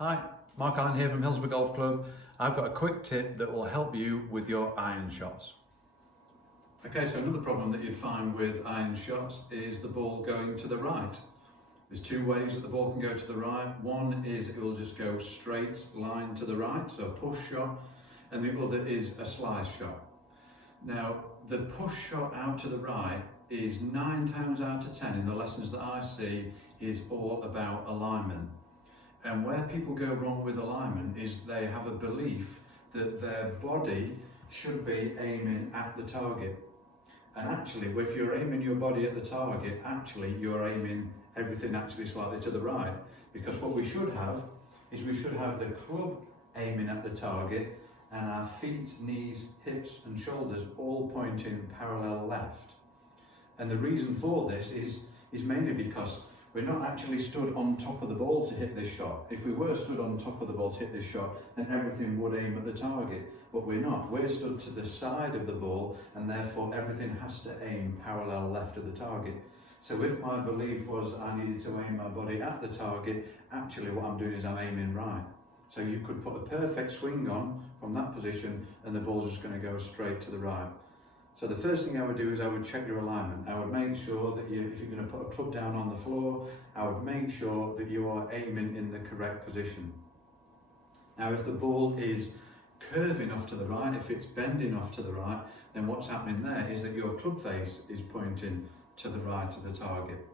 Hi, Mark Allen here from Hillsborough Golf Club. I've got a quick tip that will help you with your iron shots. Okay, so another problem that you'd find with iron shots is the ball going to the right. There's two ways that the ball can go to the right. One is it will just go straight line to the right, so a push shot, and the other is a slice shot. Now, the push shot out to the right is 9 times out of 10 in the lessons that I see is all about alignment. And where people go wrong with alignment is they have a belief that their body should be aiming at the target. And actually, if you're aiming your body at the target, actually you're aiming everything actually slightly to the right. Because what we should have is we should have the club aiming at the target and our feet, knees, hips and shoulders all pointing parallel left. And the reason for this is mainly because we're not actually stood on top of the ball to hit this shot. If we were stood on top of the ball to hit this shot, then everything would aim at the target. But we're not. We're stood to the side of the ball, and therefore everything has to aim parallel left of the target. So if my belief was I needed to aim my body at the target, actually what I'm doing is I'm aiming right. So you could put a perfect swing on from that position, and the ball's just going to go straight to the right. So the first thing I would do is I would check your alignment. I would make sure that if you're going to put a club down on the floor, I would make sure that you are aiming in the correct position. Now if the ball is curving off to the right, if it's bending off to the right, then what's happening there is that your club face is pointing to the right of the target.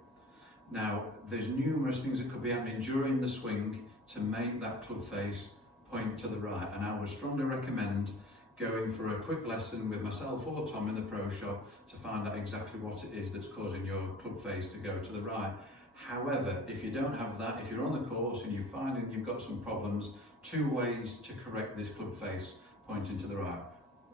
Now there's numerous things that could be happening during the swing to make that club face point to the right, and I would strongly recommend going for a quick lesson with myself or Tom in the pro shop to find out exactly what it is that's causing your club face to go to the right. However, if you don't have that, if you're on the course and you're finding you've got some problems, two ways to correct this club face pointing to the right.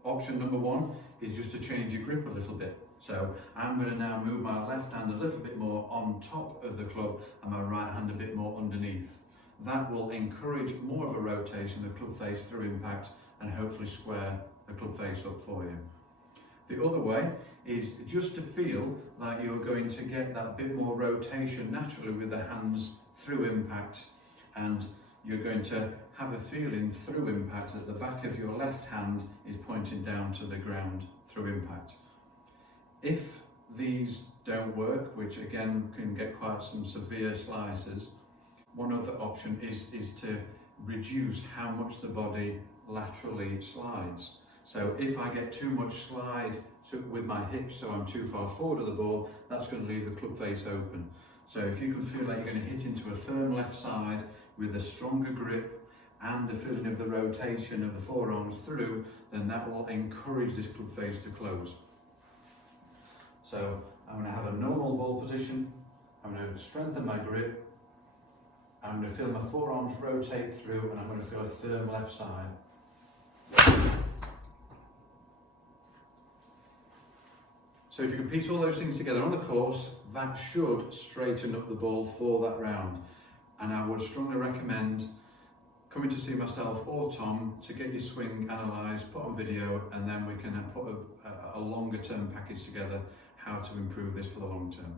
Option number one is just to change your grip a little bit. So I'm going to now move my left hand a little bit more on top of the club and my right hand a bit more underneath. That will encourage more of a rotation of the club face through impact and hopefully square the club face up for you. The other way is just to feel like you're going to get that bit more rotation naturally with the hands through impact, and you're going to have a feeling through impact that the back of your left hand is pointing down to the ground through impact. If these don't work, which again can get quite some severe slices, one other option is to reduce how much the body laterally slides. So if I get too much slide with my hips, so I'm too far forward of the ball, that's going to leave the club face open. So if you can feel like you're going to hit into a firm left side with a stronger grip and the feeling of the rotation of the forearms through, then that will encourage this club face to close. So I'm going to have a normal ball position, I'm going to strengthen my grip, I'm going to feel my forearms rotate through, and I'm going to feel a firm left side. So if you can piece all those things together on the course, that should straighten up the ball for that round. And I would strongly recommend coming to see myself or Tom to get your swing analysed, put on video, and then we can put a longer term package together how to improve this for the long term.